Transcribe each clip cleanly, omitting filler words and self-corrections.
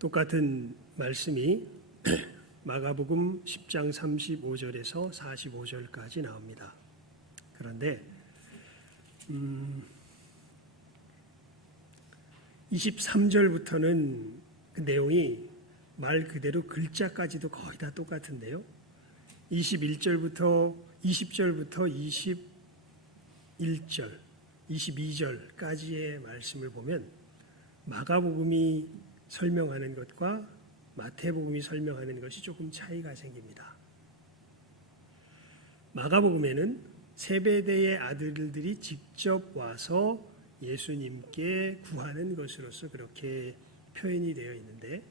똑같은 말씀이 마가복음 10장 35절에서 45절까지 나옵니다. 그런데 23절부터는 그 내용이 말 그대로 글자까지도 거의 다 똑같은데요. 20절부터 21절, 22절까지의 말씀을 보면 마가복음이 설명하는 것과 마태복음이 설명하는 것이 조금 차이가 생깁니다. 마가복음에는 세베대의 아들들이 직접 와서 예수님께 구하는 것으로서 그렇게 표현이 되어 있는데,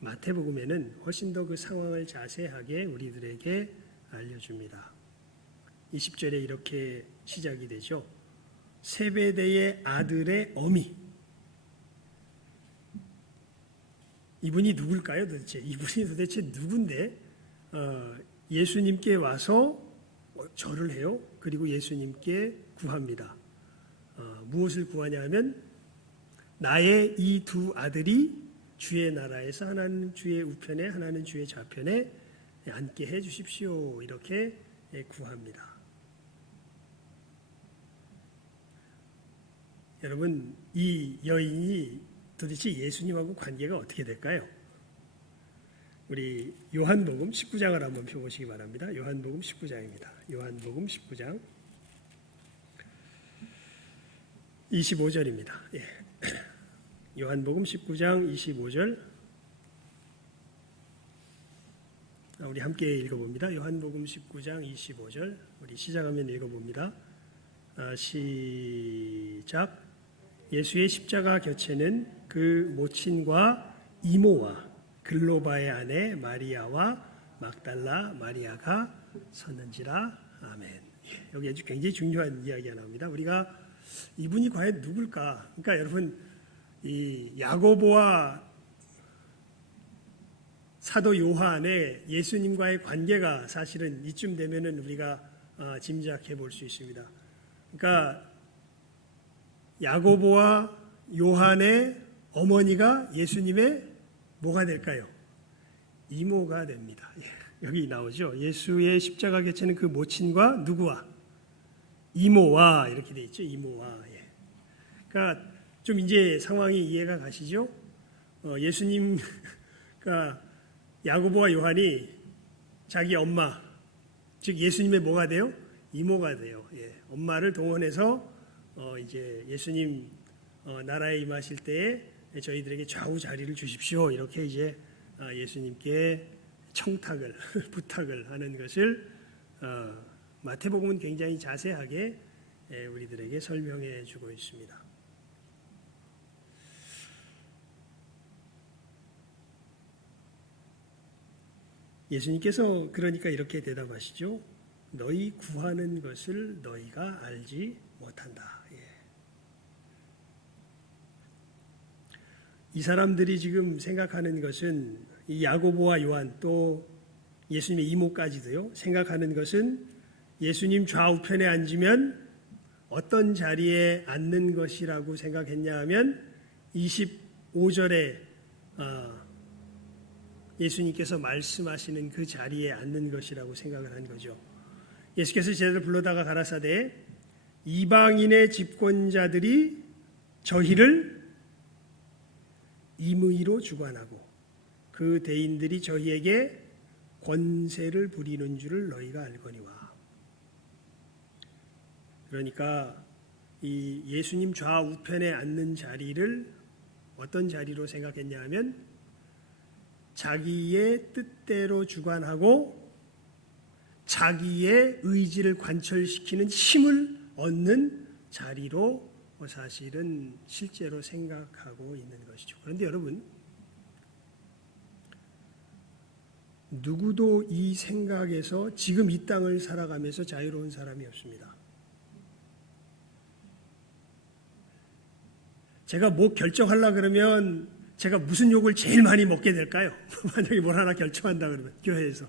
마태복음에는 훨씬 더 그 상황을 자세하게 우리들에게 알려줍니다. 20절에 이렇게 시작이 되죠. 세베대의 아들의 어미. 이분이 누굴까요 도대체? 이분이 도대체 누군데 예수님께 와서 절을 해요. 그리고 예수님께 구합니다. 무엇을 구하냐 하면 나의 이 두 아들이 주의 나라에서 하나는 주의 우편에 하나는 주의 좌편에 앉게 해 주십시오. 이렇게 구합니다. 여러분, 이 여인이 도대체 예수님하고 관계가 어떻게 될까요? 우리 요한복음 19장을 한번 펴보시기 바랍니다. 요한복음 19장입니다. 요한복음 19장 25절입니다. 예. 요한복음 19장 25절 우리 함께 읽어봅니다. 요한복음 19장 25절 우리 시작하면 읽어봅니다. 시작. 예수의 십자가 곁에는 그 모친과 이모와 글로바의 아내 마리아와 막달라 마리아가 섰는지라. 아멘. 여기 아주 굉장히 중요한 이야기가 나옵니다. 우리가 이분이 과연 누굴까? 그러니까 여러분, 이 야고보와 사도 요한의 예수님과의 관계가 사실은 이쯤 되면은 우리가 짐작해 볼 수 있습니다. 그러니까 야고보와 요한의 어머니가 예수님의 뭐가 될까요? 이모가 됩니다. 여기 나오죠. 예수의 십자가 곁에는 그 모친과 누구와? 이모와 이렇게 돼 있죠. 이모와. 그러니까 좀 이제 상황이 이해가 가시죠? 예수님, 그러니까 야고보와 요한이 자기 엄마, 즉 예수님의 뭐가 돼요? 이모가 돼요. 엄마를 동원해서 이제 예수님 나라에 임하실 때에 저희들에게 좌우 자리를 주십시오. 이렇게 이제 예수님께 청탁을 부탁을 하는 것을 마태복음은 굉장히 자세하게 우리들에게 설명해 주고 있습니다. 예수님께서 그러니까 이렇게 대답하시죠. 너희 구하는 것을 너희가 알지 못한다. 이 사람들이 지금 생각하는 것은 이 야고보와 요한 또 예수님의 이모까지도요. 생각하는 것은 예수님 좌우편에 앉으면 어떤 자리에 앉는 것이라고 생각했냐 하면 25절에 예수님께서 말씀하시는 그 자리에 앉는 것이라고 생각을 한 거죠. 예수께서 제자들 불러다가 가라사대 이방인의 집권자들이 저희를 임의로 주관하고 그 대인들이 저희에게 권세를 부리는 줄을 너희가 알거니와. 그러니까 이 예수님 좌우편에 앉는 자리를 어떤 자리로 생각했냐 하면 자기의 뜻대로 주관하고 자기의 의지를 관철시키는 힘을 얻는 자리로 사실은 실제로 생각하고 있는 것이죠. 그런데 여러분, 누구도 이 생각에서 지금 이 땅을 살아가면서 자유로운 사람이 없습니다. 제가 뭐 결정하려고 그러면 제가 무슨 욕을 제일 많이 먹게 될까요? 만약에 뭘 하나 결정한다 그러면 교회에서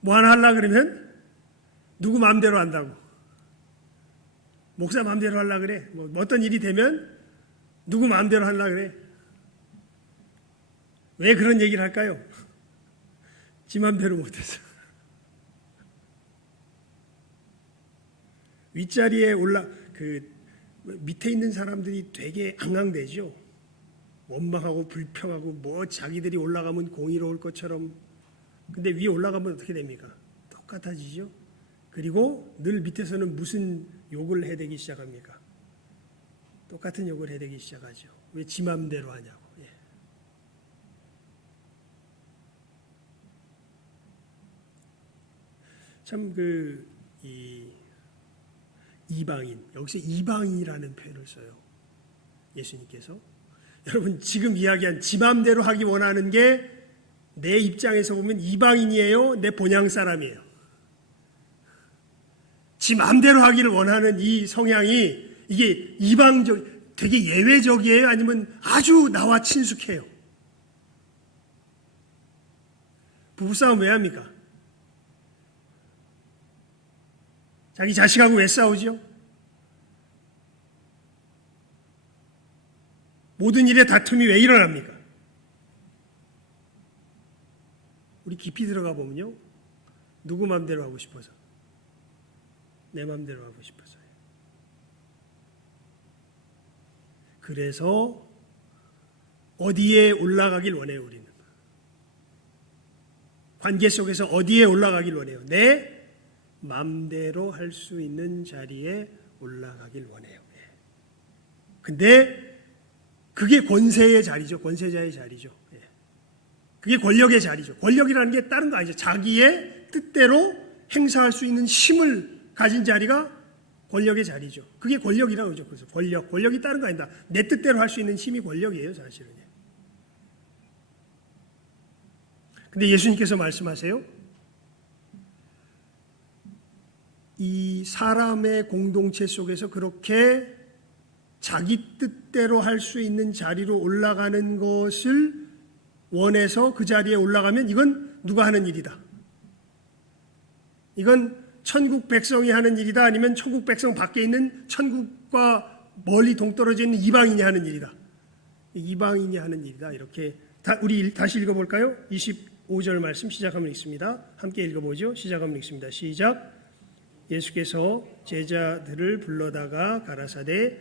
뭐 하나 하려고 그러면 누구 마음대로 한다고, 목사 마음대로 하려고 그래, 뭐 어떤 일이 되면 누구 마음대로 하려고 그래. 왜 그런 얘기를 할까요? 지 맘대로 못해서. 윗자리에 밑에 있는 사람들이 되게 앙앙대죠. 원망하고 불평하고 뭐 자기들이 올라가면 공의로울 것처럼. 근데 위에 올라가면 어떻게 됩니까? 똑같아지죠. 그리고 늘 밑에서는 무슨 욕을 해대기 시작합니까? 똑같은 욕을 해대기 시작하죠. 왜 지 맘대로 하냐고. 예. 참 이방인, 여기서 이방인이라는 표현을 써요. 예수님께서. 여러분 지금 이야기한 지 맘대로 하기 원하는 게 내 입장에서 보면 이방인이에요? 내 본향 사람이에요? 지 맘대로 하기를 원하는 이 성향이 이게 이방적, 되게 예외적이에요? 아니면 아주 나와 친숙해요? 부부싸움 왜 합니까? 자기 자식하고 왜 싸우지요? 모든 일에 다툼이 왜 일어납니까? 우리 깊이 들어가 보면요. 누구 맘대로 하고 싶어서. 내 맘대로 하고 싶어서요. 그래서 어디에 올라가길 원해요, 우리는. 관계 속에서 어디에 올라가길 원해요? 내 맘대로 할 수 있는 자리에 올라가길 원해요. 근데 그게 권세의 자리죠. 권세자의 자리죠. 그게 권력의 자리죠. 권력이라는 게 다른 거 아니죠. 자기의 뜻대로 행사할 수 있는 힘을 가진 자리가 권력의 자리죠. 그게 권력이라고 그러죠. 그래서 권력이 다른 거 아니다. 내 뜻대로 할 수 있는 힘이 권력이에요, 사실은. 근데 예수님께서 말씀하세요. 이 사람의 공동체 속에서 그렇게 자기 뜻대로 할 수 있는 자리로 올라가는 것을 원해서 그 자리에 올라가면 이건 누가 하는 일이다. 이건 천국 백성이 하는 일이다. 아니면 천국 백성 밖에 있는 천국과 멀리 동떨어져 있는 이방인이 하는 일이다. 이방인이 하는 일이다. 이렇게 우리 다시 읽어볼까요? 25절 말씀 시작하면 읽습니다. 함께 읽어보죠. 시작하면 읽습니다. 시작. 예수께서 제자들을 불러다가 가라사대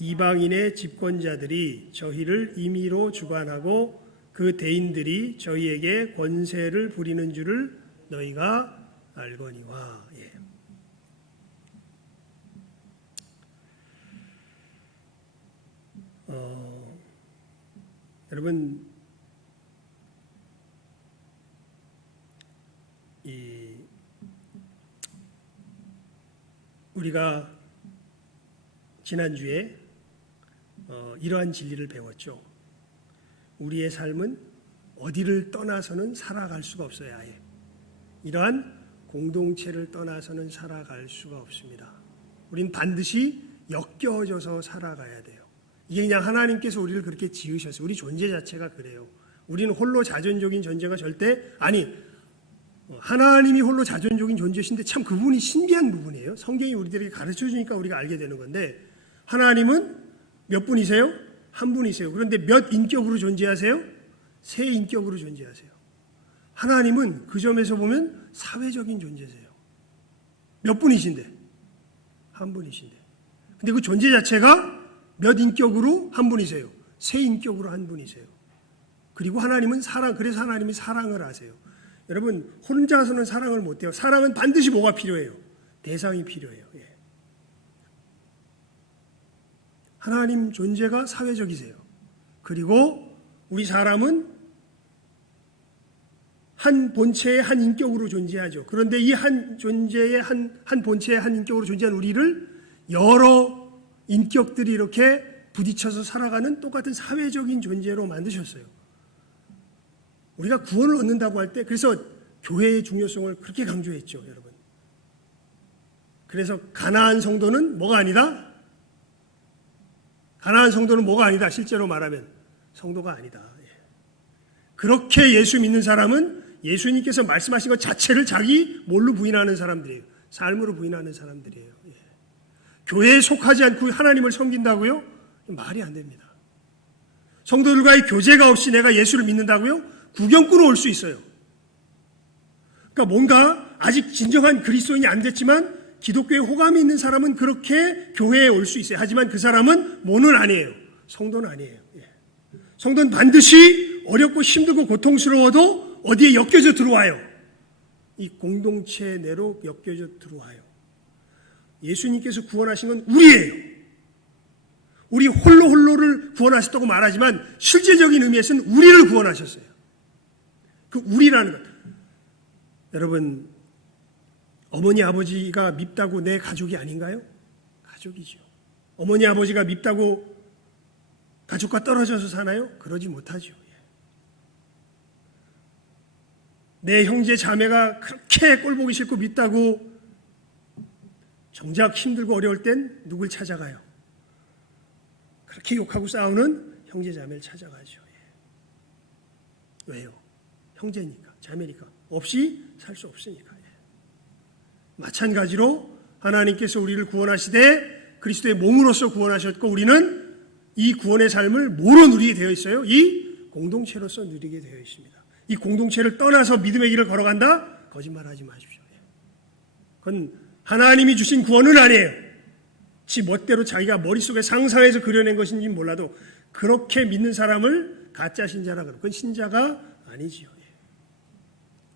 이방인의 집권자들이 저희를 임의로 주관하고 그 대인들이 저희에게 권세를 부리는 줄을 너희가 알거니와. 예. 여러분 우리가 지난주에 이러한 진리를 배웠죠. 우리의 삶은 어디를 떠나서는 살아갈 수가 없어요. 아예. 이러한 공동체를 떠나서는 살아갈 수가 없습니다. 우린 반드시 엮여져서 살아가야 돼요. 이게 그냥 하나님께서 우리를 그렇게 지으셨어요. 우리 존재 자체가 그래요. 우리는 홀로 자존적인 존재가 절대 하나님이 홀로 자존적인 존재신데 참 그 부분이 신비한 부분이에요. 성경이 우리들에게 가르쳐 주니까 우리가 알게 되는 건데 하나님은 몇 분이세요? 한 분이세요. 그런데 몇 인격으로 존재하세요? 세 인격으로 존재하세요. 하나님은 그 점에서 보면 사회적인 존재세요. 몇 분이신데? 한 분이신데. 근데 그 존재 자체가 몇 인격으로 한 분이세요? 세 인격으로 한 분이세요. 그리고 하나님은 사랑, 그래서 하나님이 사랑을 하세요. 여러분 혼자서는 사랑을 못해요. 사랑은 반드시 뭐가 필요해요? 대상이 필요해요. 예. 하나님 존재가 사회적이세요. 그리고 우리 사람은 한 본체의 한 인격으로 존재하죠. 그런데 이 한 존재의 한 본체의 한 인격으로 존재한 우리를 여러 인격들이 이렇게 부딪혀서 살아가는 똑같은 사회적인 존재로 만드셨어요. 우리가 구원을 얻는다고 할 때 그래서 교회의 중요성을 그렇게 강조했죠, 여러분. 그래서 가나안 성도는 뭐가 아니다? 가나안 성도는 뭐가 아니다? 실제로 말하면 성도가 아니다. 그렇게 예수 믿는 사람은 예수님께서 말씀하신 것 자체를 자기 뭘로 부인하는 사람들이에요. 삶으로 부인하는 사람들이에요. 교회에 속하지 않고 하나님을 섬긴다고요? 말이 안 됩니다. 성도들과의 교제가 없이 내가 예수를 믿는다고요? 구경꾼으로 올 수 있어요. 그러니까 뭔가 아직 진정한 그리스도인이 안 됐지만 기독교에 호감이 있는 사람은 그렇게 교회에 올 수 있어요. 하지만 그 사람은 뭐는 아니에요. 성도는 아니에요. 성도는 반드시 어렵고 힘들고 고통스러워도 어디에 엮여져 들어와요. 이 공동체 내로 엮여져 들어와요. 예수님께서 구원하신 건 우리예요. 우리 홀로를 구원하셨다고 말하지만 실제적인 의미에서는 우리를 구원하셨어요. 그 우리라는 것. 여러분, 어머니 아버지가 밉다고 내 가족이 아닌가요? 가족이죠. 어머니 아버지가 밉다고 가족과 떨어져서 사나요? 그러지 못하죠. 내 형제 자매가 그렇게 꼴보기 싫고 밉다고 정작 힘들고 어려울 땐 누굴 찾아가요? 그렇게 욕하고 싸우는 형제 자매를 찾아가죠. 왜요? 형제니까, 자매니까. 없이 살 수 없으니까. 마찬가지로 하나님께서 우리를 구원하시되 그리스도의 몸으로서 구원하셨고 우리는 이 구원의 삶을 뭐로 누리게 되어 있어요? 이 공동체로서 누리게 되어 있습니다. 이 공동체를 떠나서 믿음의 길을 걸어간다? 거짓말하지 마십시오. 그건 하나님이 주신 구원은 아니에요. 지 멋대로 자기가 머릿속에 상상해서 그려낸 것인지 몰라도 그렇게 믿는 사람을 가짜 신자라 그러고 그건 신자가 아니지요.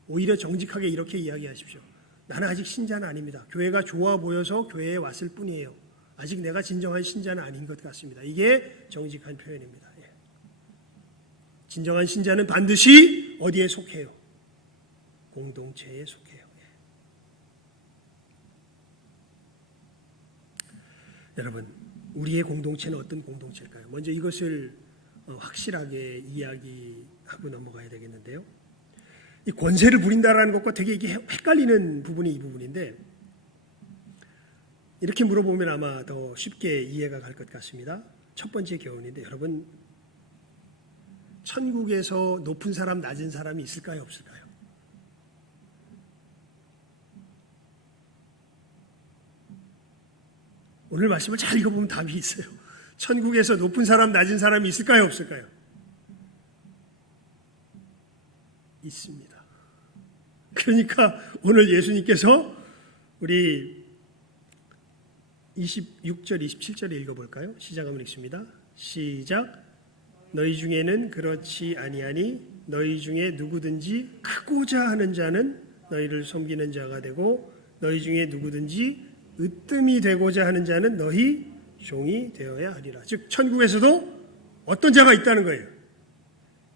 오히려 정직하게 이렇게 이야기하십시오. 나는 아직 신자는 아닙니다. 교회가 좋아 보여서 교회에 왔을 뿐이에요. 아직 내가 진정한 신자는 아닌 것 같습니다. 이게 정직한 표현입니다. 진정한 신자는 반드시 어디에 속해요? 공동체에 속해요. 여러분, 우리의 공동체는 어떤 공동체일까요? 먼저 이것을 확실하게 이야기하고 넘어가야 되겠는데요. 이 권세를 부린다라는 것과 되게 이게 헷갈리는 부분이 이 부분인데 이렇게 물어보면 아마 더 쉽게 이해가 갈 것 같습니다. 첫 번째 교훈인데 여러분, 천국에서 높은 사람, 낮은 사람이 있을까요? 없을까요? 오늘 말씀을 잘 읽어보면 답이 있어요. 천국에서 높은 사람, 낮은 사람이 있을까요? 없을까요? 있습니다. 그러니까 오늘 예수님께서 우리 26절, 27절에 읽어볼까요? 시작하면 읽습니다. 시작. 너희 중에는 그렇지 아니하니 너희 중에 누구든지 크고자 하는 자는 너희를 섬기는 자가 되고 너희 중에 누구든지 으뜸이 되고자 하는 자는 너희 종이 되어야 하리라. 즉 천국에서도 어떤 자가 있다는 거예요.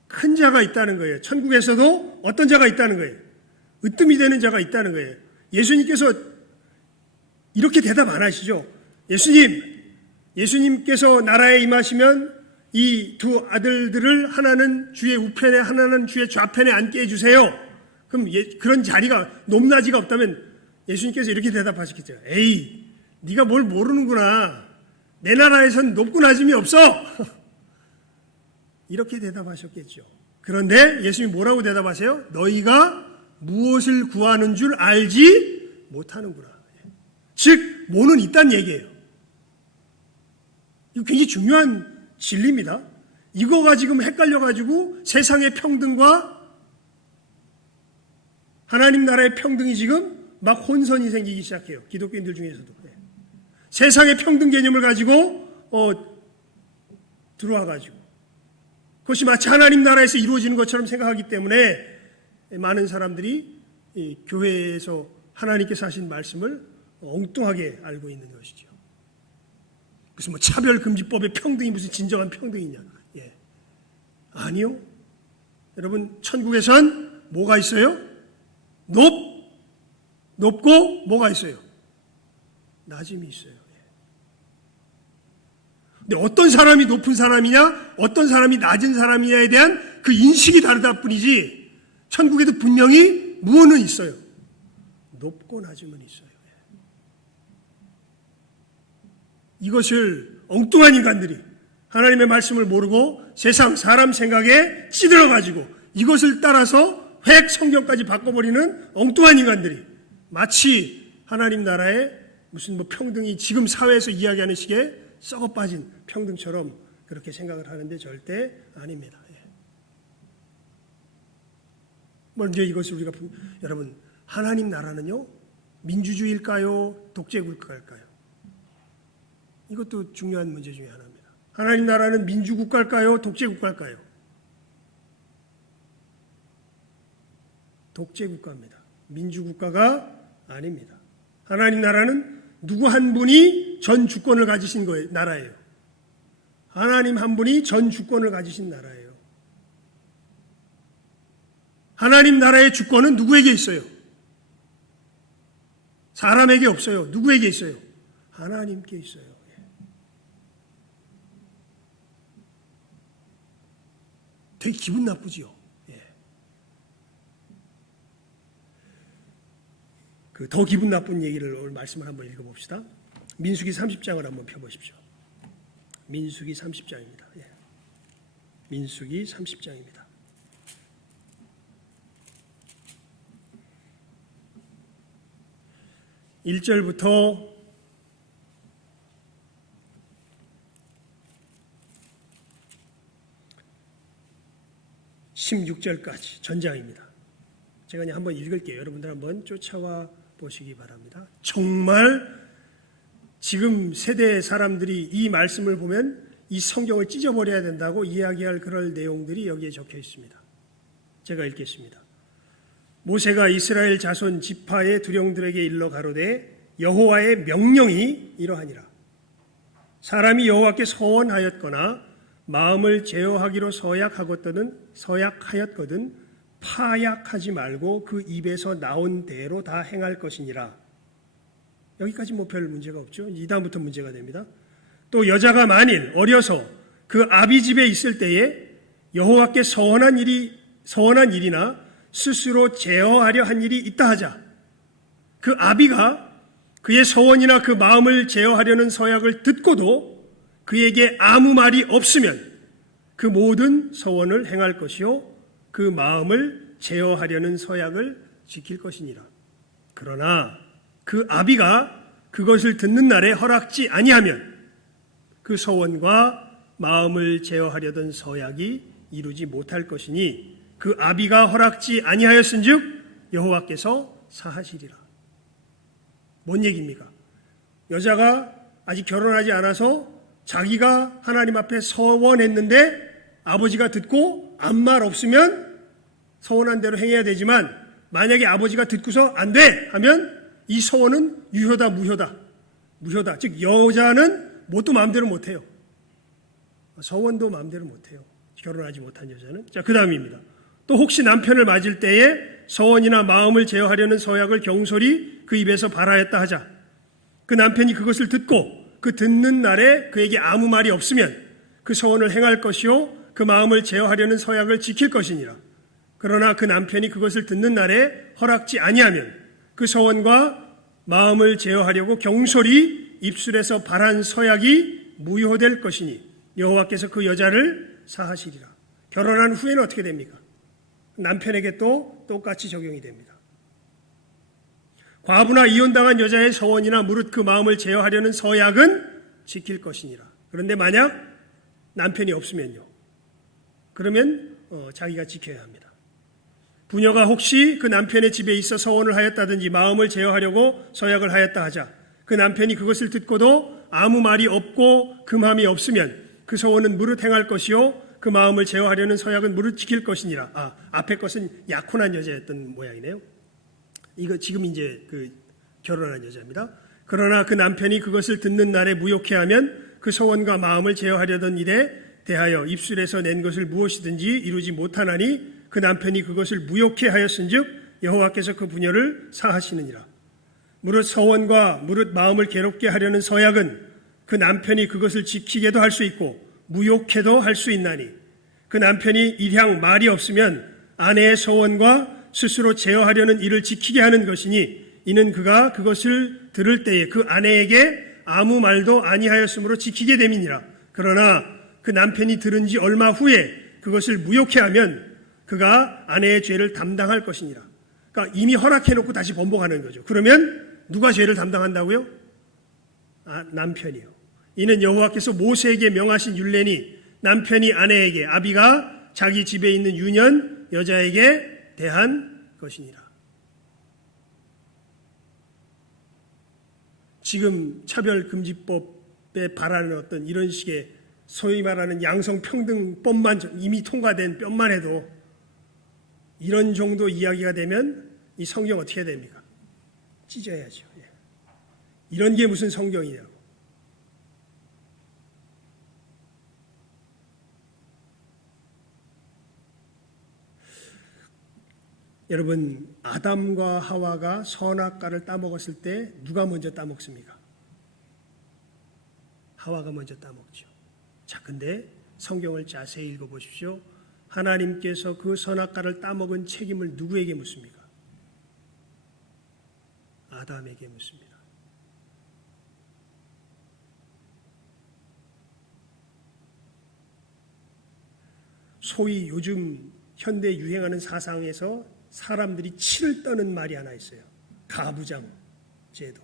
큰 자가 있다는 거예요. 천국에서도 어떤 자가 있다는 거예요. 으뜸이 되는 자가 있다는 거예요. 예수님께서 이렇게 대답 안 하시죠. 예수님께서 나라에 임하시면 이 두 아들들을 하나는 주의 우편에 하나는 주의 좌편에 앉게 해주세요. 그럼 그런 자리가 높낮이가 없다면 예수님께서 이렇게 대답하시겠죠. 에이, 네가 뭘 모르는구나. 내 나라에선 높고 낮음이 없어. 이렇게 대답하셨겠죠. 그런데 예수님이 뭐라고 대답하세요? 너희가 무엇을 구하는 줄 알지 못하는구나. 즉 뭐는 있다는 얘기예요. 이거 굉장히 중요한 진리입니다. 이거가 지금 헷갈려가지고 세상의 평등과 하나님 나라의 평등이 지금 막 혼선이 생기기 시작해요. 기독교인들 중에서도. 세상의 평등 개념을 가지고 들어와가지고 그것이 마치 하나님 나라에서 이루어지는 것처럼 생각하기 때문에 많은 사람들이 이 교회에서 하나님께서 하신 말씀을 엉뚱하게 알고 있는 것이죠. 그래서 뭐 차별금지법의 평등이 무슨 진정한 평등이냐. 예. 아니요. 여러분, 천국에선 뭐가 있어요? 높고 뭐가 있어요? 낮음이 있어요. 근데 어떤 사람이 높은 사람이냐, 어떤 사람이 낮은 사람이냐에 대한 그 인식이 다르다 뿐이지 천국에도 분명히 무엇은 있어요? 높고 낮음은 있어요. 이것을 엉뚱한 인간들이 하나님의 말씀을 모르고 세상 사람 생각에 찌들어가지고 이것을 따라서 획 성경까지 바꿔버리는 엉뚱한 인간들이 마치 하나님 나라의 무슨 뭐 평등이 지금 사회에서 이야기하는 식의 썩어 빠진 평등처럼 그렇게 생각을 하는데 절대 아닙니다. 먼저 이것을 우리가 여러분, 하나님 나라는요 민주주의일까요? 독재국가일까요? 이것도 중요한 문제 중에 하나입니다. 하나님 나라는 민주국가일까요? 독재국가일까요? 독재국가입니다. 민주국가가 아닙니다. 하나님 나라는 누구 한 분이 전 주권을 가지신 거예요. 나라예요. 하나님 한 분이 전 주권을 가지신 나라예요. 하나님 나라의 주권은 누구에게 있어요? 사람에게 없어요. 누구에게 있어요? 하나님께 있어요. 되게 기분 나쁘지요. 더 기분 나쁜 얘기를 오늘 말씀을 한번 읽어봅시다. 민수기 30장을 한번 펴보십시오. 민수기 30장입니다. 민수기 30장입니다. 1절부터 16절까지 전장입니다. 제가 그냥 한번 읽을게요. 여러분들 한번 쫓아와 보시기 바랍니다. 정말 지금 세대 사람들이 이 말씀을 보면 이 성경을 찢어버려야 된다고 이야기할 그럴 내용들이 여기에 적혀 있습니다. 제가 읽겠습니다. 모세가 이스라엘 자손 지파의 두령들에게 일러 가로되 여호와의 명령이 이러하니라. 사람이 여호와께 서원하였거나 마음을 제어하기로 서약하였거든 파약하지 말고 그 입에서 나온 대로 다 행할 것이니라. 여기까지 뭐 별 문제가 없죠. 이 다음부터 문제가 됩니다. 또 여자가 만일 어려서 그 아비 집에 있을 때에 여호와께 서원한 일이나 스스로 제어하려 한 일이 있다 하자. 그 아비가 그의 서원이나 그 마음을 제어하려는 서약을 듣고도 그에게 아무 말이 없으면 그 모든 서원을 행할 것이요 그 마음을 제어하려는 서약을 지킬 것이니라. 그러나 그 아비가 그것을 듣는 날에 허락지 아니하면 그 서원과 마음을 제어하려던 서약이 이루지 못할 것이니 그 아비가 허락지 아니하였은즉 여호와께서 사하시리라. 뭔 얘기입니까? 여자가 아직 결혼하지 않아서 자기가 하나님 앞에 서원했는데 아버지가 듣고 아무 말 없으면 서원한 대로 행해야 되지만 만약에 아버지가 듣고서 안 돼 하면 이 서원은 유효다 무효다. 즉 여자는 뭣도 마음대로 못해요. 서원도 마음대로 못해요. 결혼하지 못한 여자는. 자, 그 다음입니다. 또 혹시 남편을 맞을 때에 서원이나 마음을 제어하려는 서약을 경솔히 그 입에서 발하였다 하자. 그 남편이 그것을 듣고 그 듣는 날에 그에게 아무 말이 없으면 그 서원을 행할 것이요 그 마음을 제어하려는 서약을 지킬 것이니라. 그러나 그 남편이 그것을 듣는 날에 허락지 아니하면 그 서원과 마음을 제어하려고 경솔히 입술에서 발한 서약이 무효될 것이니 여호와께서 그 여자를 사하시리라. 결혼한 후에는 어떻게 됩니까? 남편에게 또 똑같이 적용이 됩니다. 과부나 이혼당한 여자의 서원이나 무릇 그 마음을 제어하려는 서약은 지킬 것이니라. 그런데 만약 남편이 없으면요. 그러면 자기가 지켜야 합니다. 부녀가 혹시 그 남편의 집에 있어 서원을 하였다든지 마음을 제어하려고 서약을 하였다 하자. 그 남편이 그것을 듣고도 아무 말이 없고 금함이 없으면 그 서원은 무릇 행할 것이요 그 마음을 제어하려는 서약은 무릇 지킬 것이니라. 앞에 것은 약혼한 여자였던 모양이네요. 이거 지금 이제 그 결혼한 여자입니다. 그러나 그 남편이 그것을 듣는 날에 무효케하면 그 서원과 마음을 제어하려던 일에 대하여 입술에서 낸 것을 무엇이든지 이루지 못하나니 그 남편이 그것을 무효케 하였은즉 여호와께서 그 부녀를 사하시느니라. 무릇 서원과 무릇 마음을 괴롭게 하려는 서약은 그 남편이 그것을 지키게도 할 수 있고 무효케도 할 수 있나니 그 남편이 일향 말이 없으면 아내의 서원과 스스로 제어하려는 일을 지키게 하는 것이니 이는 그가 그것을 들을 때에 그 아내에게 아무 말도 아니하였으므로 지키게 됨이니라. 그러나 그 남편이 들은 지 얼마 후에 그것을 무효케 하면 그가 아내의 죄를 담당할 것이니라. 그러니까 이미 허락해놓고 다시 번복하는 거죠. 그러면 누가 죄를 담당한다고요? 남편이요. 이는 여호와께서 모세에게 명하신 율례니 남편이 아내에게, 아비가 자기 집에 있는 유년 여자에게 대한 것이니라. 지금 차별금지법에 바라는 어떤 이런 식의 소위 말하는 양성평등법만 이미 통과된 법만 해도 이런 정도 이야기가 되면 이 성경 어떻게 해야 됩니까? 찢어야죠. 이런 게 무슨 성경이냐고. 여러분, 아담과 하와가 선악과를 따먹었을 때 누가 먼저 따먹습니까? 하와가 먼저 따먹죠. 자, 근데 성경을 자세히 읽어보십시오. 하나님께서 그 선악과를 따먹은 책임을 누구에게 묻습니까? 아담에게 묻습니다. 소위 요즘 현대 유행하는 사상에서 사람들이 치를 떠는 말이 하나 있어요. 가부장 제도.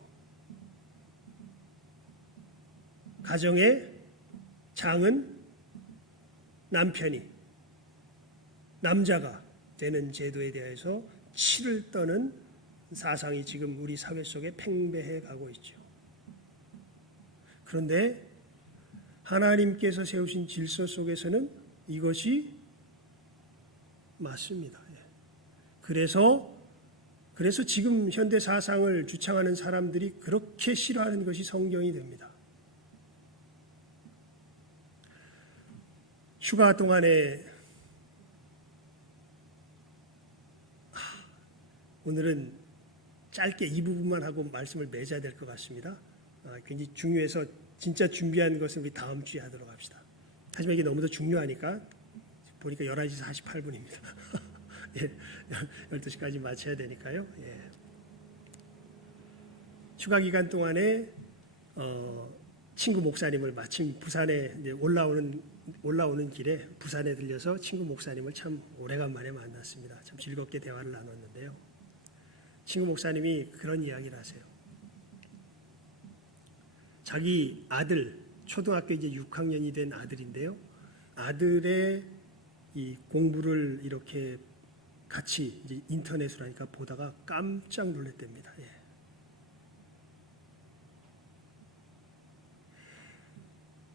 가정의 장은 남편이, 남자가 되는 제도에 대해서 치를 떠는 사상이 지금 우리 사회 속에 팽배해 가고 있죠. 그런데 하나님께서 세우신 질서 속에서는 이것이 맞습니다. 그래서 지금 현대 사상을 주창하는 사람들이 그렇게 싫어하는 것이 성경이 됩니다. 휴가 동안에 오늘은 짧게 이 부분만 하고 말씀을 맺어야 될 것 같습니다. 굉장히 중요해서 진짜 준비한 것은 우리 다음 주에 하도록 합시다. 하지만 이게 너무도 중요하니까 보니까 11시 48분입니다. 예, 12시까지 마쳐야 되니까요. 예. 휴가 기간 동안에 친구 목사님을 마침 부산에 올라오는 길에 부산에 들려서 친구 목사님을 참 오래간만에 만났습니다. 참 즐겁게 대화를 나눴는데요. 친구 목사님이 그런 이야기를 하세요. 자기 아들, 초등학교 이제 6학년이 된 아들인데요. 아들의 이 공부를 이렇게 같이 이제 인터넷으로 하니까 보다가 깜짝 놀랐답니다. 예.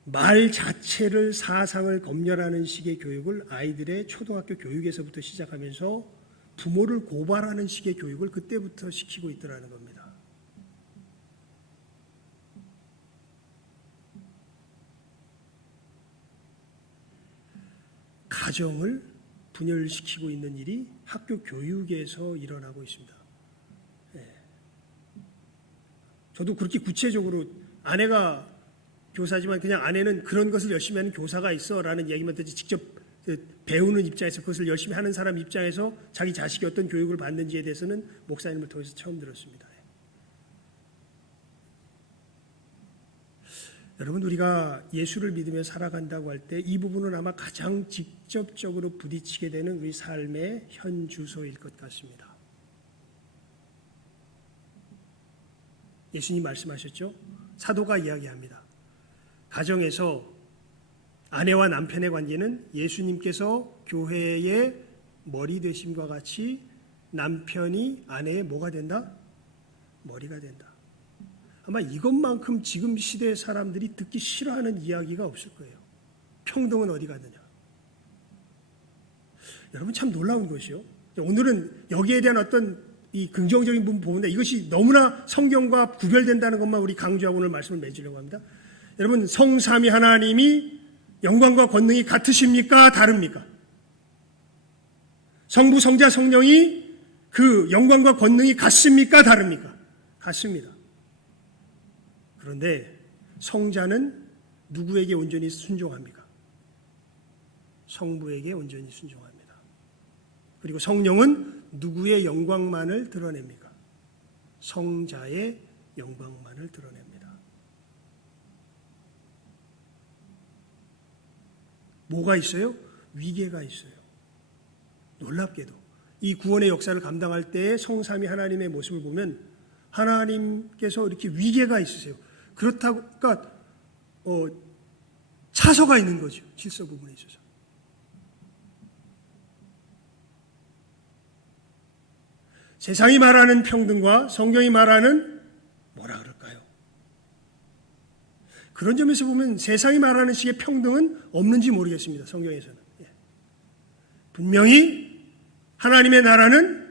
말 자체를 사상을 검열하는 식의 교육을 아이들의 초등학교 교육에서부터 시작하면서 부모를 고발하는 식의 교육을 그때부터 시키고 있더라는 겁니다. 가정을 분열시키고 있는 일이 학교 교육에서 일어나고 있습니다. 네. 저도 그렇게 구체적으로 아내가 교사지만 그냥 아내는 그런 것을 열심히 하는 교사가 있어 라는 이야기만 듣지 직접 배우는 입장에서 그것을 열심히 하는 사람 입장에서 자기 자식이 어떤 교육을 받는지에 대해서는 목사님을 통해서 처음 들었습니다. 여러분, 우리가 예수를 믿으며 살아간다고 할 때 이 부분은 아마 가장 직접적으로 부딪히게 되는 우리 삶의 현 주소일 것 같습니다. 예수님 말씀하셨죠? 사도가 이야기합니다. 가정에서 아내와 남편의 관계는 예수님께서 교회의 머리 되심과 같이 남편이 아내의 뭐가 된다? 머리가 된다. 아마 이것만큼 지금 시대의 사람들이 듣기 싫어하는 이야기가 없을 거예요. 평등은 어디 갔느냐. 여러분, 참 놀라운 것이요. 오늘은 여기에 대한 어떤 이 긍정적인 부분 보는데 이것이 너무나 성경과 구별된다는 것만 우리 강조하고 오늘 말씀을 맺으려고 합니다. 여러분, 성삼위 하나님이 영광과 권능이 같으십니까? 다릅니까? 성부, 성자, 성령이 그 영광과 권능이 같습니까? 다릅니까? 같습니다. 그런데 성자는 누구에게 온전히 순종합니까? 성부에게 온전히 순종합니다. 그리고 성령은 누구의 영광만을 드러냅니까? 성자의 영광만을 드러냅니다. 뭐가 있어요? 위계가 있어요. 놀랍게도 이 구원의 역사를 감당할 때의 성삼위 하나님의 모습을 보면 하나님께서 이렇게 위계가 있으세요. 그렇다고, 그러니까 차서가 있는 거죠. 질서 부분에 있어서. 세상이 말하는 평등과 성경이 말하는 뭐라 그럴까요? 그런 점에서 보면 세상이 말하는 식의 평등은 없는지 모르겠습니다. 성경에서는. 분명히 하나님의 나라는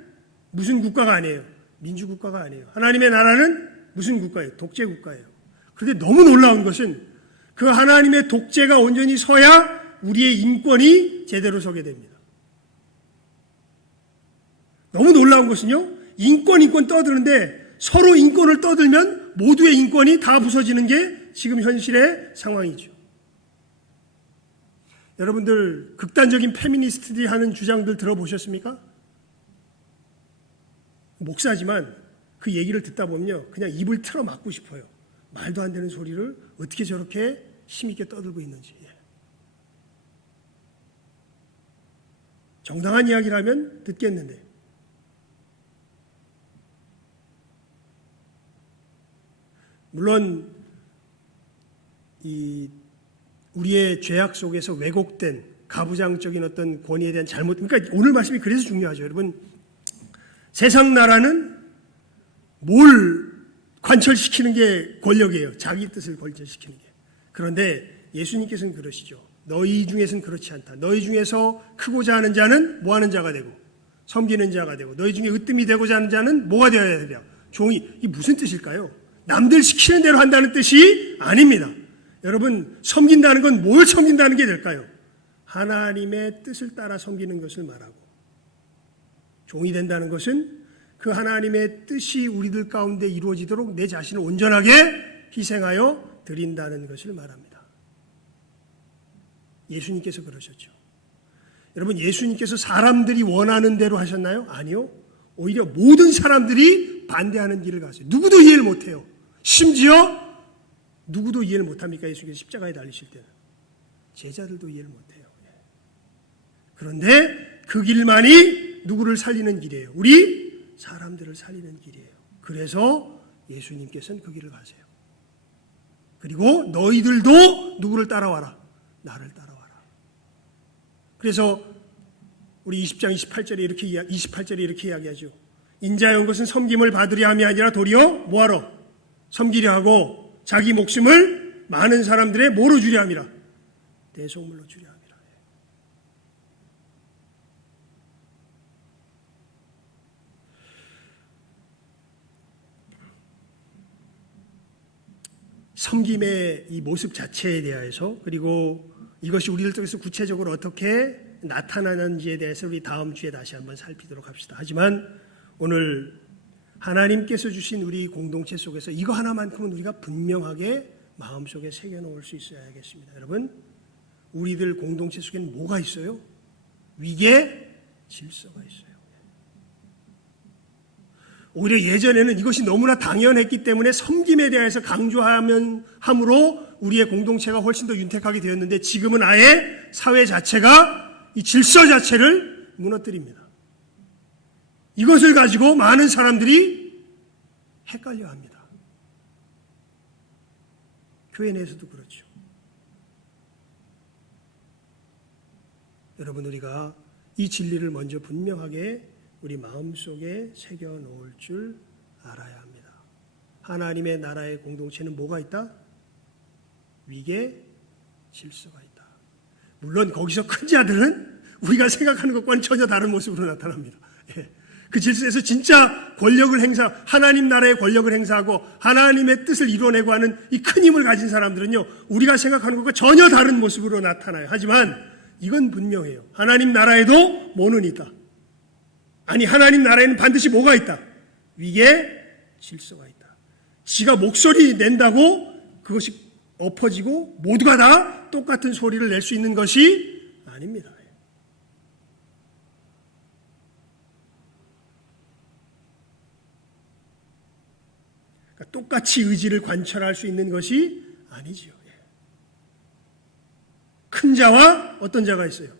무슨 국가가 아니에요. 민주국가가 아니에요. 하나님의 나라는 무슨 국가예요? 독재국가예요. 그런데 너무 놀라운 것은 그 하나님의 독재가 온전히 서야 우리의 인권이 제대로 서게 됩니다. 너무 놀라운 것은요, 인권 떠드는데 서로 인권을 떠들면 모두의 인권이 다 부서지는 게 지금 현실의 상황이죠. 여러분들 극단적인 페미니스트들이 하는 주장들 들어보셨습니까? 목사지만 그 얘기를 듣다 보면요, 그냥 입을 틀어 막고 싶어요. 말도 안 되는 소리를 어떻게 저렇게 힘있게 떠들고 있는지. 정당한 이야기라면 듣겠는데 물론 우리의 죄악 속에서 왜곡된 가부장적인 어떤 권위에 대한 잘못, 그러니까 오늘 말씀이 그래서 중요하죠. 여러분, 세상 나라는 뭘 관철시키는 게 권력이에요. 자기 뜻을 관철시키는 게. 그런데 예수님께서는 그러시죠. 너희 중에서는 그렇지 않다. 너희 중에서 크고자 하는 자는 뭐 하는 자가 되고 섬기는 자가 되고 너희 중에 으뜸이 되고자 하는 자는 뭐가 되어야 되냐. 종이. 이게 무슨 뜻일까요? 남들 시키는 대로 한다는 뜻이 아닙니다. 여러분, 섬긴다는 건 뭘 섬긴다는 게 될까요? 하나님의 뜻을 따라 섬기는 것을 말하고, 종이 된다는 것은 그 하나님의 뜻이 우리들 가운데 이루어지도록 내 자신을 온전하게 희생하여 드린다는 것을 말합니다. 예수님께서 그러셨죠. 여러분, 예수님께서 사람들이 원하는 대로 하셨나요? 아니요. 오히려 모든 사람들이 반대하는 길을 갔어요. 누구도 이해를 못해요. 심지어 누구도 이해를 못합니까? 예수님께서 십자가에 달리실 때는. 제자들도 이해를 못해요. 그런데 그 길만이 누구를 살리는 길이에요? 우리 사람들을 살리는 길이에요. 그래서 예수님께서는 그 길을 가세요. 그리고 너희들도 누구를 따라와라? 나를 따라와라. 그래서 우리 20장 28절에 이렇게 이야기하죠. 인자의 온 것은 섬김을 받으려 함이 아니라 도리어 뭐하러? 섬기려 하고 자기 목숨을 많은 사람들의 뭐로 주려 함이라? 대속물로 주려 함이라. 섬김의 이 모습 자체에 대해서, 그리고 이것이 우리들 속에서 구체적으로 어떻게 나타나는지에 대해서 우리 다음 주에 다시 한번 살피도록 합시다. 하지만 오늘 하나님께서 주신 우리 공동체 속에서 이거 하나만큼은 우리가 분명하게 마음속에 새겨놓을 수 있어야겠습니다. 여러분, 우리들 공동체 속에는 뭐가 있어요? 위계 질서가 있어요. 오히려 예전에는 이것이 너무나 당연했기 때문에 섬김에 대해서 강조함으로 우리의 공동체가 훨씬 더 윤택하게 되었는데, 지금은 아예 사회 자체가 이 질서 자체를 무너뜨립니다. 이것을 가지고 많은 사람들이 헷갈려 합니다. 교회 내에서도 그렇죠. 여러분, 우리가 이 진리를 먼저 분명하게 우리 마음속에 새겨 놓을 줄 알아야 합니다. 하나님의 나라의 공동체는 뭐가 있다? 위계 질서가 있다. 물론 거기서 큰 자들은 우리가 생각하는 것과는 전혀 다른 모습으로 나타납니다. 그 질서에서 진짜 권력을 하나님 나라의 권력을 행사하고 하나님의 뜻을 이루어내고 하는 이 큰 힘을 가진 사람들은요, 우리가 생각하는 것과 전혀 다른 모습으로 나타나요. 하지만 이건 분명해요. 하나님 나라에도 뭐는 있다. 아니, 하나님 나라에는 반드시 뭐가 있다? 위계 질서가 있다. 지가 목소리 낸다고 그것이 엎어지고 모두가 다 똑같은 소리를 낼 수 있는 것이 아닙니다. 그러니까 똑같이 의지를 관철할 수 있는 것이 아니지요. 큰 자와 어떤 자가 있어요?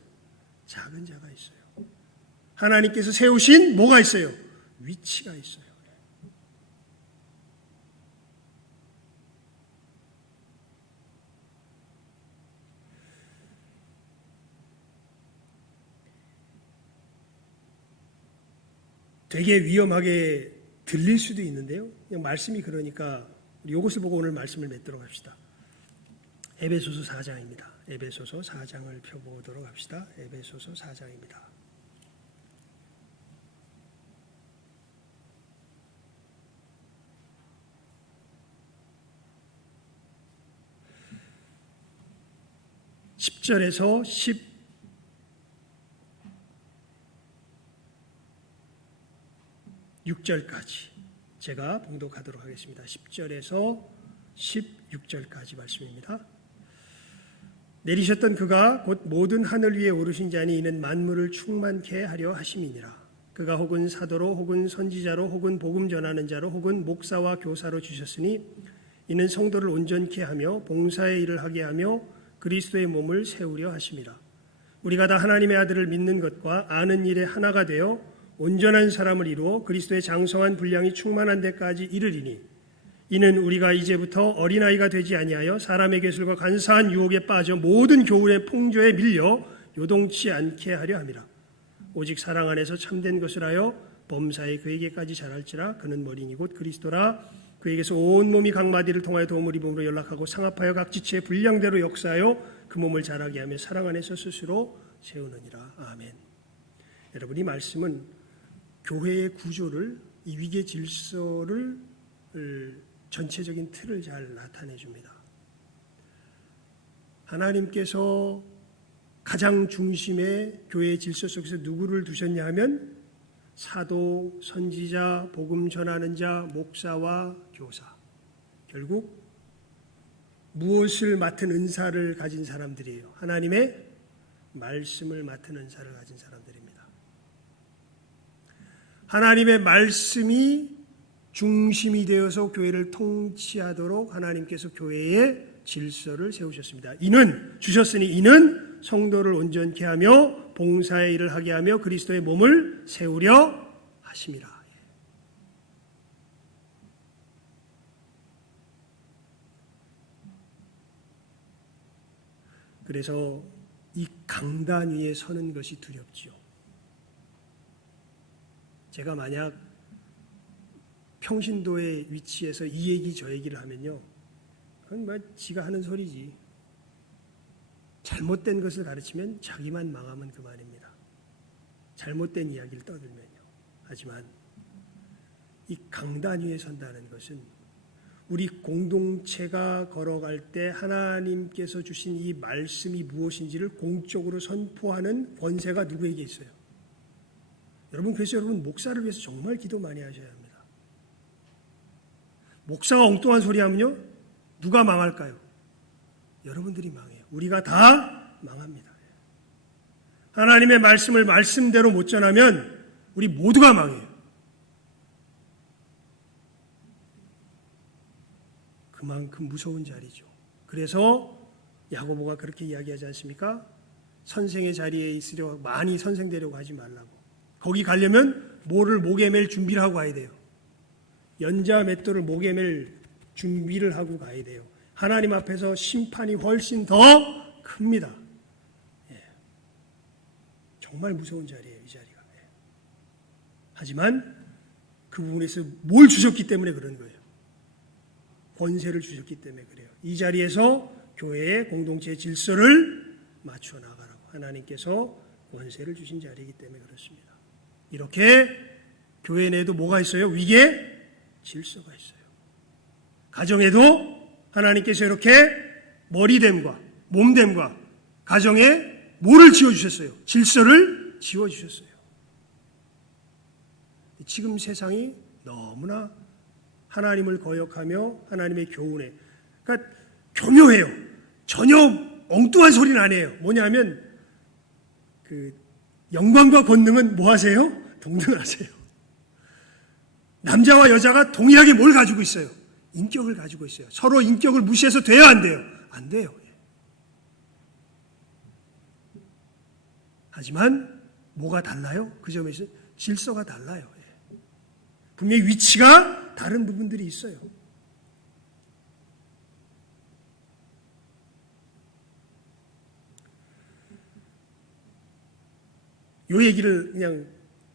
작은 자가 있어요. 하나님께서 세우신 뭐가 있어요? 위치가 있어요. 되게 위험하게 들릴 수도 있는데요. 그냥 말씀이 그러니까 이것을 보고 오늘 말씀을 맺도록 합시다. 에베소서 4장입니다. 에베소서 4장을 펴보도록 합시다. 에베소서 4장입니다. (10절에서 16절까지) 제가 봉독하도록 하겠습니다. 10절에서 16절까지 말씀입니다. 내리셨던 그가 곧 모든 하늘 위에 오르신 자니 이는 만물을 충만케 하려 하심이니라. 그가 혹은 사도로 혹은 선지자로 혹은 복음 전하는 자로 혹은 목사와 교사로 주셨으니 이는 성도를 온전케 하며 봉사의 일을 하게 하며 그리스도의 몸을 세우려 하심이라. 우리가 다 하나님의 아들을 믿는 것과 아는 일에 하나가 되어 온전한 사람을 이루어 그리스도의 장성한 분량이 충만한 데까지 이르리니 이는 우리가 이제부터 어린아이가 되지 아니하여 사람의 계술과 간사한 유혹에 빠져 모든 교훈의 풍조에 밀려 요동치 않게 하려 함이라. 오직 사랑 안에서 참된 것을 하여 범사에 그에게까지 자랄지라. 그는 머리니 곧 그리스도라. 그에게서 온 몸이 각 마디를 통하여 도움을 입음으로 연락하고 상합하여 각 지체의 분량대로 역사하여 그 몸을 자라게 하며 사랑 안에서 스스로 세우느니라. 아멘. 여러분, 이 말씀은 교회의 구조를, 이 위계 질서를 전체적인 틀을 잘 나타내 줍니다. 하나님께서 가장 중심의 교회의 질서 속에서 누구를 두셨냐 하면 사도, 선지자, 복음 전하는 자, 목사와 교사. 결국 무엇을 맡은 은사를 가진 사람들이에요? 하나님의 말씀을 맡은 은사를 가진 사람들입니다. 하나님의 말씀이 중심이 되어서 교회를 통치하도록 하나님께서 교회의 질서를 세우셨습니다. 이는 성도를 온전케 하며 봉사의 일을 하게 하며 그리스도의 몸을 세우려 하심이라. 그래서 이 강단 위에 서는 것이 두렵지요. 제가 만약 평신도의 위치에서 이 얘기 저 얘기를 하면요, 그건 뭐 지가 하는 소리지. 잘못된 것을 가르치면 자기만 망하면 그만입니다. 잘못된 이야기를 떠들면요. 하지만 이 강단 위에 선다는 것은 우리 공동체가 걸어갈 때 하나님께서 주신 이 말씀이 무엇인지를 공적으로 선포하는 권세가 누구에게 있어요? 여러분, 그래서 여러분 목사를 위해서 정말 기도 많이 하셔야 합니다. 목사가 엉뚱한 소리 하면요, 누가 망할까요? 여러분들이 망해요. 우리가 다 망합니다. 하나님의 말씀을 말씀대로 못 전하면 우리 모두가 망해요. 그만큼 무서운 자리죠. 그래서 야고보가 그렇게 이야기하지 않습니까? 선생의 자리에 있으려 많이 선생되려고 하지 말라고. 거기 가려면 뭐를 목에 맬 준비를 하고 가야 돼요. 연자 맷돌을 목에 맬 준비를 하고 가야 돼요. 하나님 앞에서 심판이 훨씬 더 큽니다. 예. 정말 무서운 자리예요, 이 자리가. 예. 하지만 그 부분에서 뭘 주셨기 때문에 그런 거예요. 권세를 주셨기 때문에 그래요. 이 자리에서 교회의 공동체의 질서를 맞추어 나가라고 하나님께서 권세를 주신 자리이기 때문에 그렇습니다. 이렇게 교회 내에도 뭐가 있어요? 위계 질서가 있어요. 가정에도 하나님께서 이렇게 머리됨과 몸됨과 가정에 뭐를 지어주셨어요? 질서를 지어주셨어요. 지금 세상이 너무나 하나님을 거역하며 하나님의 교훈에, 그러니까 교묘해요. 전혀 엉뚱한 소리는 아니에요. 뭐냐면 그 영광과 권능은 뭐 하세요? 동등하세요. 남자와 여자가 동일하게 뭘 가지고 있어요? 인격을 가지고 있어요. 서로 인격을 무시해서 돼야 안 돼요? 안 돼요. 하지만 뭐가 달라요? 그 점에서 질서가 달라요. 분명히 위치가 다른 부분들이 있어요. 요 얘기를 그냥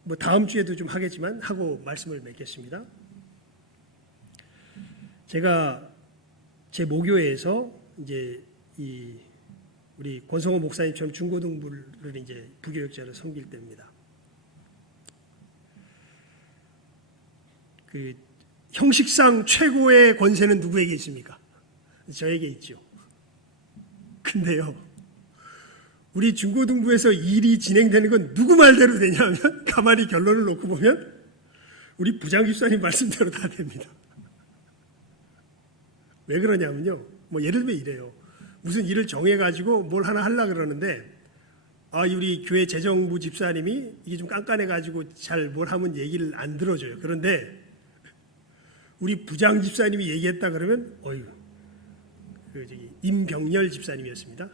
뭐 다음 주에도 좀 하겠지만 하고 말씀을 맺겠습니다. 제가 제 모교회에서 이제 우리 권성호 목사님처럼 중고등부를 이제 부교육자로 섬길 때입니다. 그 형식상 최고의 권세는 누구에게 있습니까? 저에게 있죠. 근데요, 우리 중고등부에서 일이 진행되는 건 누구 말대로 되냐면 가만히 결론을 놓고 보면 우리 부장집사님 말씀대로 다 됩니다. 왜 그러냐면요, 뭐 예를 들면 이래요. 무슨 일을 정해가지고 뭘 하나 하려고 그러는데 우리 교회 재정부 집사님이 이게 좀 깐깐해가지고 잘 뭘 하면 얘기를 안 들어줘요. 그런데 우리 부장 집사님이 얘기했다 그러면 임병렬 집사님이었습니다.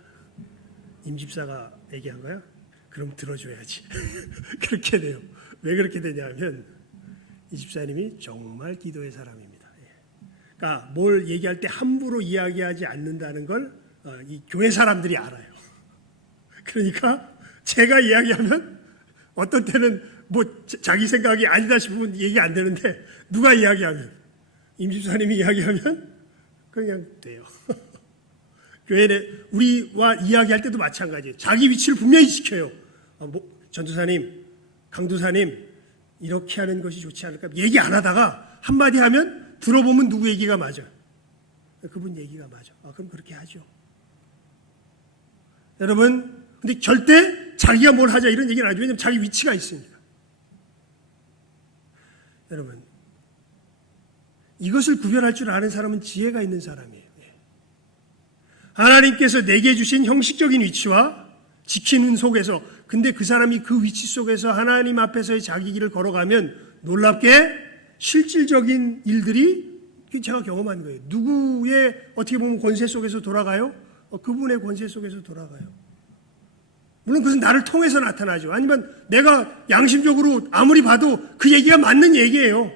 임 집사가 얘기한 거야? 그럼 들어줘야지. 그렇게 돼요. 왜 그렇게 되냐면 이 집사님이 정말 기도의 사람입니다. 그러니까 뭘 얘기할 때 함부로 이야기하지 않는다는 걸 이 교회 사람들이 알아요. 그러니까 제가 이야기하면 어떤 때는 뭐 자기 생각이 아니다 싶으면 얘기 안 되는데 누가 이야기하면 임 집사님이 이야기하면 그냥 돼요. 교회 내 우리와 이야기할 때도 마찬가지예요. 자기 위치를 분명히 지켜요. 전도사님, 강도사님 이렇게 하는 것이 좋지 않을까? 얘기 안 하다가 한마디 하면 들어보면 누구 얘기가 맞아요. 그분 얘기가 맞아. 그럼 그렇게 하죠. 여러분, 근데 절대 자기가 뭘 하자 이런 얘기는 안 하죠. 왜냐하면 자기 위치가 있으니까. 여러분, 이것을 구별할 줄 아는 사람은 지혜가 있는 사람이에요. 하나님께서 내게 주신 형식적인 위치와 지키는 속에서, 근데 그 사람이 그 위치 속에서 하나님 앞에서의 자기 길을 걸어가면 놀랍게 실질적인 일들이 제가 경험한 거예요. 누구의 어떻게 보면 권세 속에서 돌아가요? 그분의 권세 속에서 돌아가요. 물론 그것은 나를 통해서 나타나죠. 아니면 내가 양심적으로 아무리 봐도 그 얘기가 맞는 얘기예요.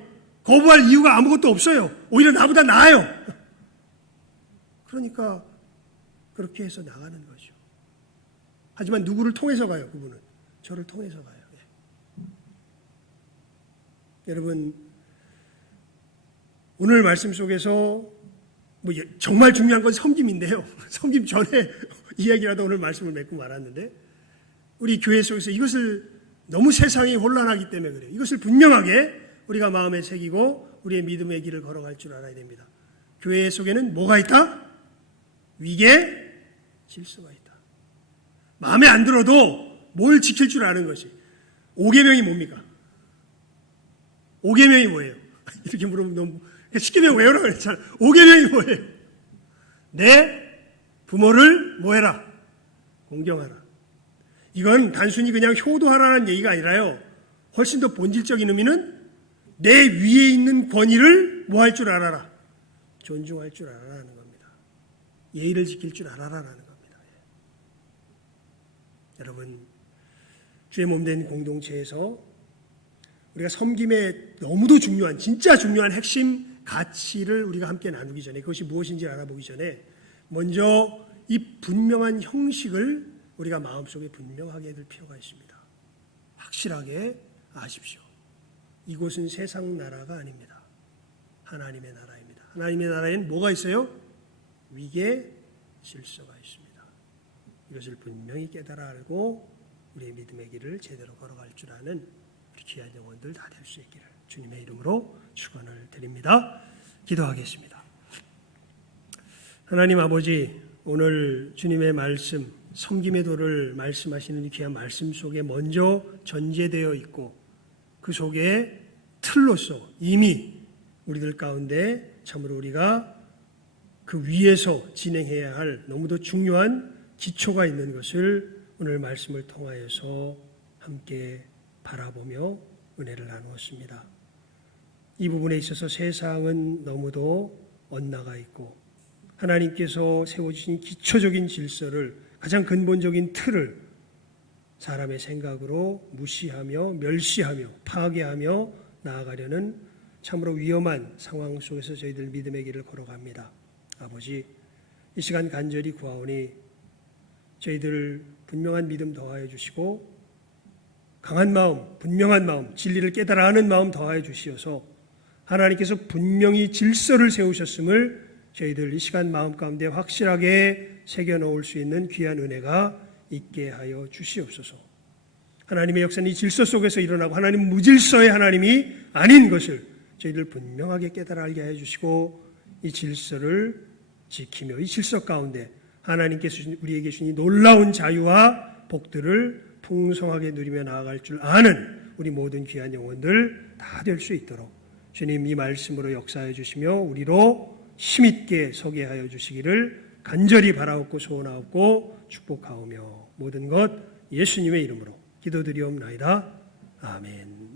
거부할 이유가 아무것도 없어요. 오히려 나보다 나아요. 그러니까 그렇게 해서 나가는 거죠. 하지만 누구를 통해서 가요? 그분은 저를 통해서 가요. 여러분, 오늘 말씀 속에서 정말 중요한 건 섬김인데요. 섬김 전에 이야기라도 오늘 말씀을 맺고 말았는데 우리 교회 속에서 이것을 너무 세상이 혼란하기 때문에 그래요. 이것을 분명하게 우리가 마음에 새기고 우리의 믿음의 길을 걸어갈 줄 알아야 됩니다. 교회 속에는 뭐가 있다? 위계 질서가 있다. 마음에 안 들어도 뭘 지킬 줄 아는 것이. 5계명이 뭡니까? 5계명이 뭐예요? 이렇게 물으면 너무 10계명 외우라고 그랬잖아. 5계명이 뭐예요? 내 부모를 뭐해라? 공경하라. 이건 단순히 그냥 효도하라는 얘기가 아니라요. 훨씬 더 본질적인 의미는 내 위에 있는 권위를 뭐 할 줄 알아라? 존중할 줄 알아라는 겁니다. 예의를 지킬 줄 알아라라는 겁니다. 여러분, 주의 몸된 공동체에서 우리가 섬김의 너무도 중요한, 진짜 중요한 핵심 가치를 우리가 함께 나누기 전에, 그것이 무엇인지 알아보기 전에 먼저 이 분명한 형식을 우리가 마음속에 분명하게 해둘 필요가 있습니다. 확실하게 아십시오. 이곳은 세상 나라가 아닙니다. 하나님의 나라입니다. 하나님의 나라에는 뭐가 있어요? 위계 질서가 있습니다. 이것을 분명히 깨달아 알고 우리의 믿음의 길을 제대로 걸어갈 줄 아는 우리 귀한 영혼들 다 될 수 있기를 주님의 이름으로 축원을 드립니다. 기도하겠습니다. 하나님 아버지, 오늘 주님의 말씀, 섬김의 도를 말씀하시는 이 귀한 말씀 속에 먼저 전제되어 있고 그 속에 틀로서 이미 우리들 가운데 참으로 우리가 그 위에서 진행해야 할 너무도 중요한 기초가 있는 것을 오늘 말씀을 통하여서 함께 바라보며 은혜를 나누었습니다. 이 부분에 있어서 세상은 너무도 엇나가 있고 하나님께서 세워주신 기초적인 질서를, 가장 근본적인 틀을 사람의 생각으로 무시하며 멸시하며 파괴하며 나아가려는 참으로 위험한 상황 속에서 저희들 믿음의 길을 걸어갑니다. 아버지, 이 시간 간절히 구하오니 저희들 분명한 믿음 더하여 주시고 강한 마음, 분명한 마음, 진리를 깨달아 하는 마음 더하여 주시어서 하나님께서 분명히 질서를 세우셨음을 저희들 이 시간 마음 가운데 확실하게 새겨놓을 수 있는 귀한 은혜가 있게 하여 주시옵소서. 하나님의 역사는 이 질서 속에서 일어나고 하나님 무질서의 하나님이 아닌 것을 저희들 분명하게 깨달아 알게 해 주시고 이 질서를 지키며 이 질서 가운데 하나님께서 우리에게 주신 이 놀라운 자유와 복들을 풍성하게 누리며 나아갈 줄 아는 우리 모든 귀한 영혼들 다 될 수 있도록 주님 이 말씀으로 역사해 주시며 우리로 힘있게 서게 하여 주시기를 간절히 바라옵고 소원하옵고 축복하오며 모든 것 예수님의 이름으로 기도드리옵나이다. 아멘.